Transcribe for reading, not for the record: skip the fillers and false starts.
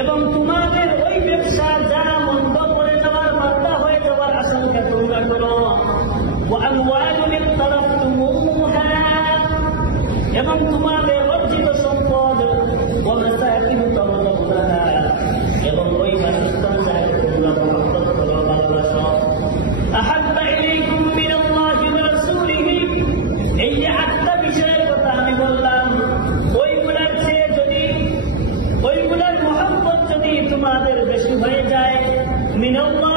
এবং তোমাদের ওই ব্যবসা যা মন্দ করে যাওয়ার বাধ্য হয়ে যাওয়ার আশঙ্কা তোমরা করো, এবং তোমাদের অর্জিত সম্পদ এবং ওই মানুষজন যাকে তোমরা মহব্বত করো, ভালোবাসো, এই যে 8টা বিষয়ের কথা আমি বললাম, ওইগুলার চেয়ে যদি ওইগুলার মহব্বত যদি তোমাদের বেশি হয়ে যায়, মিনাল্লাহ